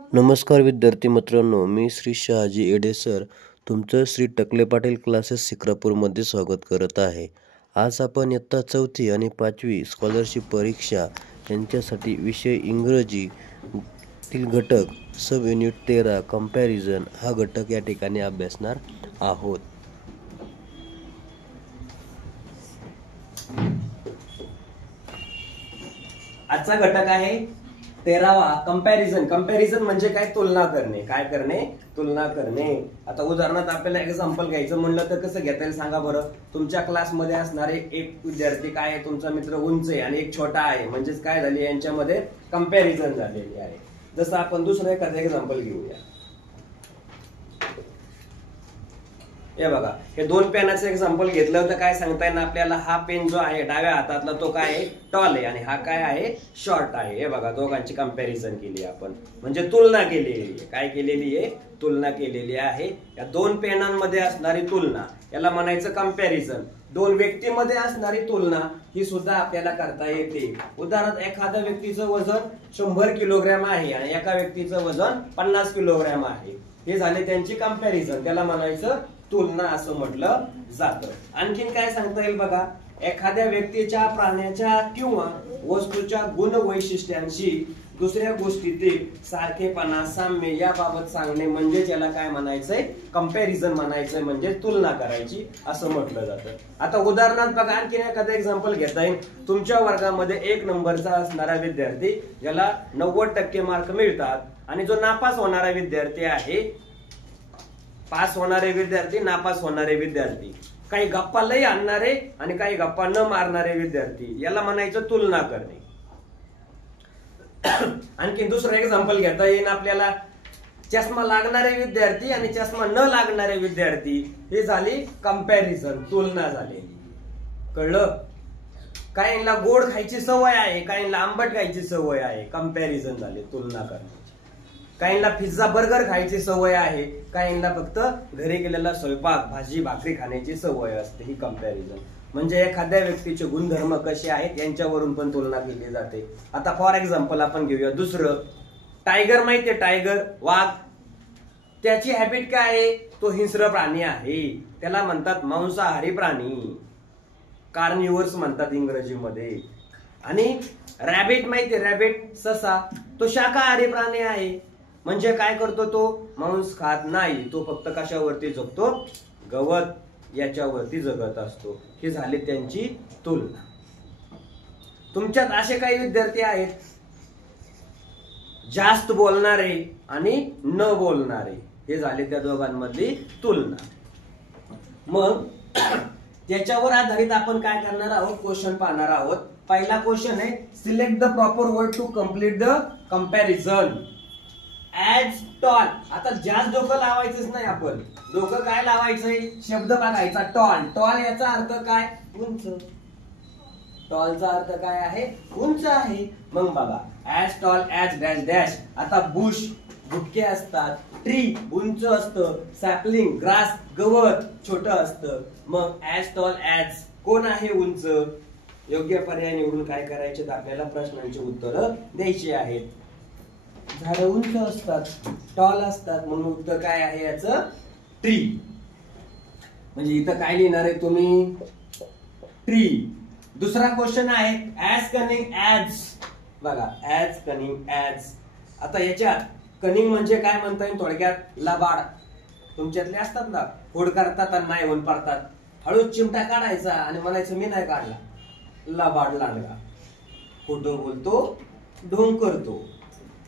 नमस्कार विद्यार्थी मित्रांनो, मी श्री शहाजी एडे सर तुमचं श्री टकले पाटील क्लासेस शिक्रापूरमध्ये स्वागत करत आहे. आज आपण इयत्ता 4थी आणि 5वी स्कॉलरशिप परीक्षा यांच्यासाठी विषय इंग्रजी तील घटक सब युनिट 13 कंपॅरिझन हा घटक या ठिकाणी अभ्यासणार आहोत. आजचा घटक आहे 13वा कंपॅरिझन. कंपॅरिझन म्हणजे काय? तुलना करणे. काय करणे? तुलना करणे. आता उदाहरणार्थ आपल्याला एक्झाम्पल घ्यायचं म्हणलं तर कसं घेता येईल सांगा बरं. तुमच्या क्लासमध्ये असणारे एक विद्यार्थी काय आहे, तुमचा मित्र उंच आहे आणि एक छोटा आहे, म्हणजेच काय झाले यांच्यामध्ये कंपॅरिझन झालेली आहे. जसं आपण दुसरं एखादं एक्झाम्पल घेऊया. हे बघा, हे दोन पेनाचं एक्झाम्पल घेतलं तर काय सांगता येईल आपल्याला, हा पेन जो आहे डाव्या हातातला तो काय आहे, टॉल आहे, आणि हा काय आहे, शॉर्ट आहे. हे बघा, दोघांची कंपॅरिझन केली आपण, म्हणजे तुलना केलेली आहे. काय केलेली आहे? तुलना केलेली आहे. या दोन पेनांमध्ये असणारी तुलना याला म्हणायचं कंपॅरिझन. दोन व्यक्तीमध्ये असणारी तुलना ही सुद्धा आपल्याला करता येते. उदाहरणार्थ एखाद्या व्यक्तीचं वजन 100 किलोग्रॅम आहे आणि एका व्यक्तीचं वजन 50 किलोग्रॅम आहे. हे झाले त्यांची कंपॅरिझन, त्याला म्हणायचं तुलना असं म्हटलं जातं. आणखीन काय सांगता येईल बघा, एखाद्या व्यक्तीच्या, प्राण्याच्या किंवा वस्तूच्या गुण वैशिष्ट्यांशी दुसऱ्या गोष्टीतील सारखेपणा, साम्य याबाबत सांगणे म्हणजे याला काय म्हणायचंय? कंपॅरिझन म्हणायचंय, म्हणजे तुलना करायची असं म्हटलं जातं. आता उदाहरणार्थ बघा, आणखीन एखादं एक्झाम्पल घेता येईल. तुमच्या वर्गामध्ये 1 नंबरचा असणारा विद्यार्थी ज्याला 90% मार्क मिळतात, आणि जो नापास होणारा विद्यार्थी आहे, पास होणारे विद्यार्थी, नापास होणारे विद्यार्थी, काही गप्पा लई आणणारे आणि काही गप्पा न मारणारे विद्यार्थी, याला म्हणायचं तुलना करणे. आणखी दुसरं एक्झाम्पल घेता येईल आपल्याला. चष्मा लागणारे विद्यार्थी आणि चष्मा न लागणारे विद्यार्थी, हे झाली कंपॅरिझन, तुलना झालेली. कळलं? काहींना गोड खायची सवय आहे, काहींना आंबट खायची सवय आहे, कंपॅरिझन झाले, तुलना करणे. काहींना पिझ्झा बर्गर खायची सवय आहे, काहींना फक्त घरी केलेला स्वयंपाक, भाजी भाकरी खाण्याची सवय असते. ही कंपॅरिझन म्हणजे एखाद्या व्यक्तीचे गुणधर्म कसे आहेत यांच्यावरून पण तुलना केली जाते. आता फॉर एक्झाम्पल आपण घेऊया दुसरं. टायगर माहितीये, टायगर वाघ, त्याची हॅबिट काय आहे? तो हिंस्र प्राणी आहे, त्याला म्हणतात मांसाहारी प्राणी, कार्निव्हर्स म्हणतात इंग्रजीमध्ये. आणि रॅबिट माहितीये, रॅबिट ससा, तो शाकाहारी प्राणी आहे, म्हणजे काय करतो तो? मांस खात नाही, तो फक्त कशावरती जगतो? गवत याच्यावरती जगत असतो. हे झाले त्यांची तुलना. तुमच्यात असे काही विद्यार्थी आहेत जास्त बोलणारे आणि न बोलणारे, हे झाले त्या दोघांमधली तुलना. मग त्याच्यावर आधारित आपण काय करणार आहोत? क्वेश्चन पाहणार आहोत. पहिला क्वेश्चन आहे, select the proper word to complete the comparison. As tall. आता जास्त डोकं लावायचंच नाही आपण, डोकं काय लावायचंय? शब्द बघायचा. टॉल. टॉल याचा अर्थ काय? उंच. टॉलचा अर्थ काय आहे? उंच आहे. मग बघा, as tall as dash dash. आता बुश बुटके असतात, ट्री उंच असतं, सॅपलिंग ग्रास गवत छोटं असतं. मग ऍज टॉल ऍज कोण आहे उंच? योग्य पर्याय निवडून काय करायचे? आपल्याला प्रश्नांची उत्तरं द्यायची आहेत. झाडं उंच असतात, टॉल असतात, म्हणून उत्तर काय आहे याचं? ट्री. म्हणजे इथं काय लिहिणार आहे तुम्ही? ट्री. दुसरा क्वेश्चन आहे, ऍज कनिंग ऍज. बघा, ऍज कनिंग ऍज. आता याच्यात कनिंग म्हणजे काय म्हणता येईल थोडक्यात? लबाड. तुमच्यातले असतात ना, फोड करतात आणि नाही होऊन पडतात, हळूच चिमटा काढायचा आणि म्हणायचं मी नाही काढला. लबाड लांडगा, खोटं बोलतो, ढोंग करतो.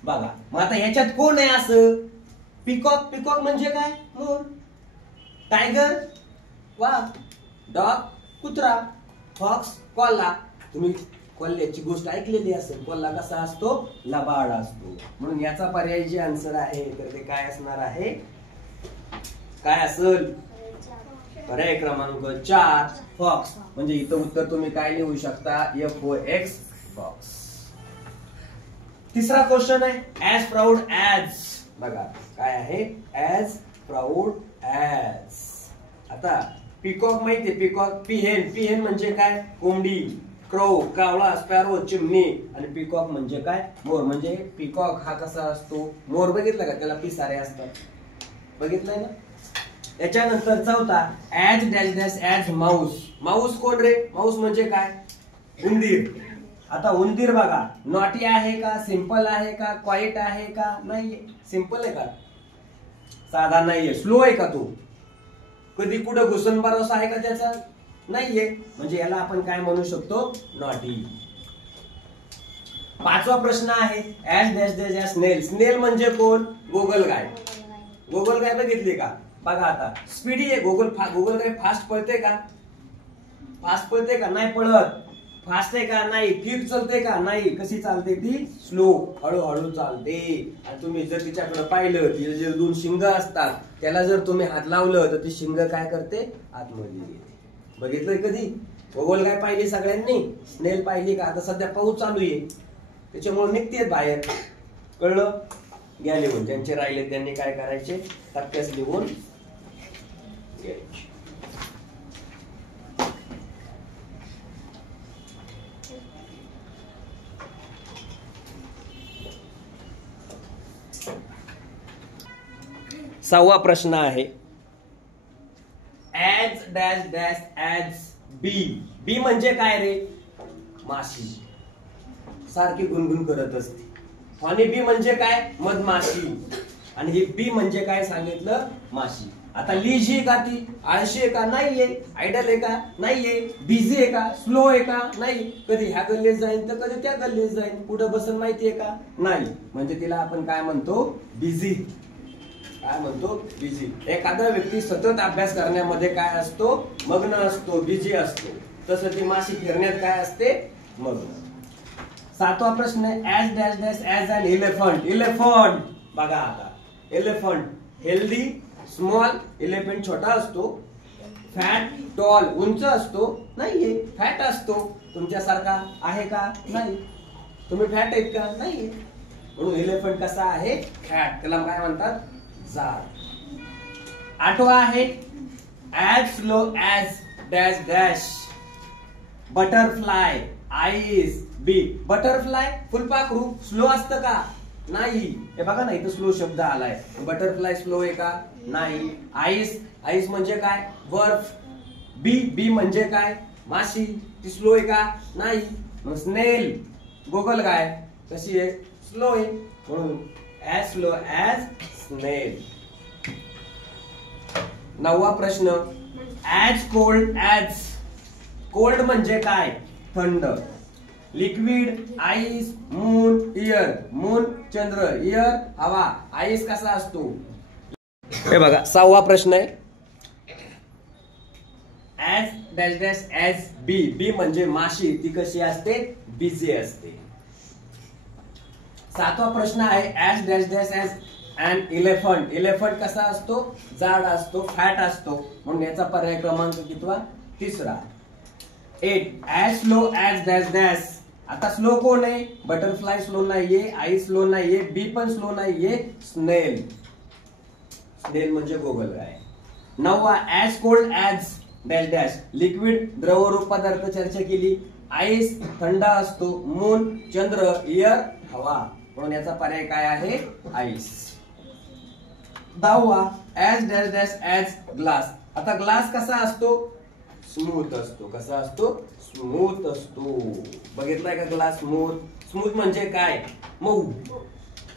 बघा, मग आता याच्यात कोण आहे असं? पिकॉक. पिकॉक म्हणजे काय? मोर. टायगर वाघ. डॉग कुत्रा. फॉक्स कोल्हा. तुम्ही कोल्ह्याची गोष्ट ऐकलेली असेल. कोल्हा कसा असतो? लबाड असतो. म्हणून याचा पर्याय जे आन्सर आहे तर ते काय असणार आहे? काय असेल? पर्याय क्रमांक 4 फॉक्स. म्हणजे इथं उत्तर तुम्ही काय लिहू शकता? FOX fox. तिसरा क्वेश्चन आहे, ऍज प्राऊड ऍज. बघा, काय आहे? As proud as. आता पिकॉक माहितीये, पिकॉक. पिहेन. पिहेन म्हणजे काय? कोंबडी. क्रो कावळा, स्पॅरो चिमणी, आणि पिकॉक म्हणजे काय मोर. म्हणजे पिकॉक हा कसा असतो मोर. बघितलं का त्याला पिसारे असतात, बघितलंय ना. याच्यानंतर चौथा as dash dash as Mouse. Mouse कोण रे? माऊस म्हणजे काय उंदीर. आता उंदीर बघा नॉटी आहे का, सिंपल आहे का, क्वाइट आहे का, नाहीये. सिंपल आहे का, साधा नाहीये. स्लो आहे का तो, कधी कुठं घुसून भरोसा आहे का त्याचा, नाहीये. म्हणजे याला आपण काय म्हणू शकतो, नॉटी. पाचवा प्रश्न आहे ऍज डॅश डॅश ऍज स्नेल. स्नेल म्हणजे कोण, गोगलगाय. गोगलगाय बघितली का, बघा आता स्पीडी आहे गोगलगाय. फास्ट पळते का, फास्ट पळते का, नाही पळत. फास्ट आहे का, नाही. क्विक चालते का, नाही. कशी चालते ती, स्लो, हळूहळू चालते. आणि तुम्ही जर तिच्याकडे पाहिलं, तिचे जे 2 शिंग असतात त्याला जर तुम्ही हात लावलं तर ती शिंग काय करते, आतमध्ये येते. बघितलंय कधी गोगलगाय पाहिली सगळ्यांनी, स्नेल पाहिली का. आता सध्या पाऊस चालू आहे त्याच्यामुळे निघते बाहेर, कळलं. घ्या लिहून, ज्यांचे राहिले त्यांनी काय करायचे, टप्प्यास लिहून घ्यायचे. सहावा प्रश्न आहे as dash dash as bee. Bee म्हणजे काय रे, माशी. सारखी गुणगुण करत असते. आणि बी म्हणजे काय, मधमाशी. आणि ही बी म्हणजे काय सांगितलं, माशी. आता लिजी का, ती आळशी आहे का, नाहीये. आयडल आहे का, नाहीये. बिझी आहे का, स्लो आहे का, नाही. कधी ह्या गल्लीत जाईन तर कधी त्या गल्लीत जाईन, कुठं बसन माहितीये का, नाही. म्हणजे तिला आपण काय म्हणतो, बिझी. काय म्हणतो, बिझी. एखादा व्यक्ती सतत अभ्यास करण्यामध्ये काय असतो, मग्न असतो, बिझी असतो. तसं ती माशी फिरण्यात काय असते, मग्न. सातवा प्रश्न as dash dash as an elephant. Elephant बघा आता, इलेफंट हेल्दी, स्मॉल. इलेफंट छोटा असतो, फॅट, टॉल उंच असतो, नाहीये. फॅट असतो. तुमच्यासारखा आहे का, नाही. तुम्ही फॅट आहेत का, नाहीये. म्हणून इलेफंट कसा आहे, फॅट. त्याला काय म्हणतात, जाड. आठवा आहे as slow as dash dash. Butterfly, ice, bee. Butterfly फुलपाखरू स्लो असतं का, नाही. हे बघा ना, इथं स्लो शब्द आलाय. बटरफ्लाय स्लो आहे का, नाही. आईस, आईस म्हणजे काय, बर्फ. बी, बी म्हणजे काय, माशी. ती स्लो आहे का, नाही. मग स्नेल, गोगलगाय कशी आहे, स्लो आहे. म्हणून ऍज स्लो ऍज स्नेल. नववा प्रश्न ऍज कोल्ड ऍज. कोल्ड म्हणजे काय, थंड. Liquid, ice, moon, air. Moon चंद्र, इयर हवा. आईस कसा असतो, हे बघा. सहावा प्रश्न आहे as dash dash as bee. Bee म्हणजे माशी. ती कशी असते, बिझी असते. सातवा प्रश्न आहे as dash dash as an elephant. Elephant कसा असतो, जाड असतो, फॅट असतो. म्हणून याचा पर्याय क्रमांक कितवा, तिसरा. 8 as slow as dash dash. आता स्लो कोण आहे, बटरफ्लाय स्लो नाहीये, आई स्लो नाहीये, बी पण स्लो नाहीये, स्नेल. स्नेल म्हणजे गोगलगाय. नववा as cold as dash dash. Liquid द्रवरूप पदार्थ चर्चा केली. आईस थंड असतो, मून चंद्र, इयर हवा. म्हणून याचा पर्याय काय आहे, आईस. 10वा as dash dash as glass. आता ग्लास कसा असतो, स्मूथ असतो. कसा असतो, स्मूथ असतो. बघितलाय का ग्लास स्मूथ. स्मूथ म्हणजे काय, मऊ.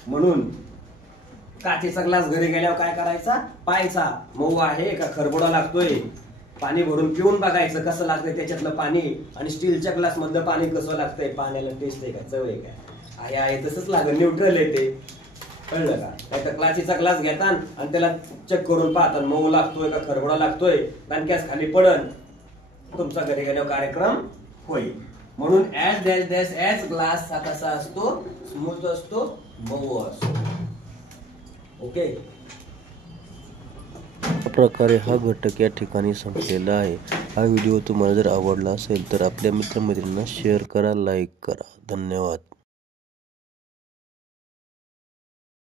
म्हणून काचेचा ग्लास घरी गेल्यावर काय करायचा, पाहायचा मऊ आहे का खरबडा लागतोय. पाणी भरून पिऊन बघायचं कसं लागतंय त्याच्यातलं पाणी. आणि स्टीलच्या ग्लास मधलं पाणी कसं लागतंय, पाण्याला टेस्ट आहे का, चव आहे का, आहे तसंच लागेल, न्यूट्रल आहे ते. कळलं का. नाहीतर काचेचा ग्लास घेतान आणि त्याला चेक करून पाहतात मऊ लागतोय का खरबडा लागतोय, दणक्यास खाली पडन, तुमचा घरी गेल्यावर कार्यक्रम होईल. म्हणून as dash dash as glass हा कसा असतो, स्मूथ असतो, मऊ असतो. ओके. प्रकारे हा घटक या ठिकाणी संपलेला आहे. हा व्हिडिओ तुम्हाला जर आवडला असेल तर आपल्या मित्रमैत्रिणींना शेअर करा, लाईक करा. धन्यवाद.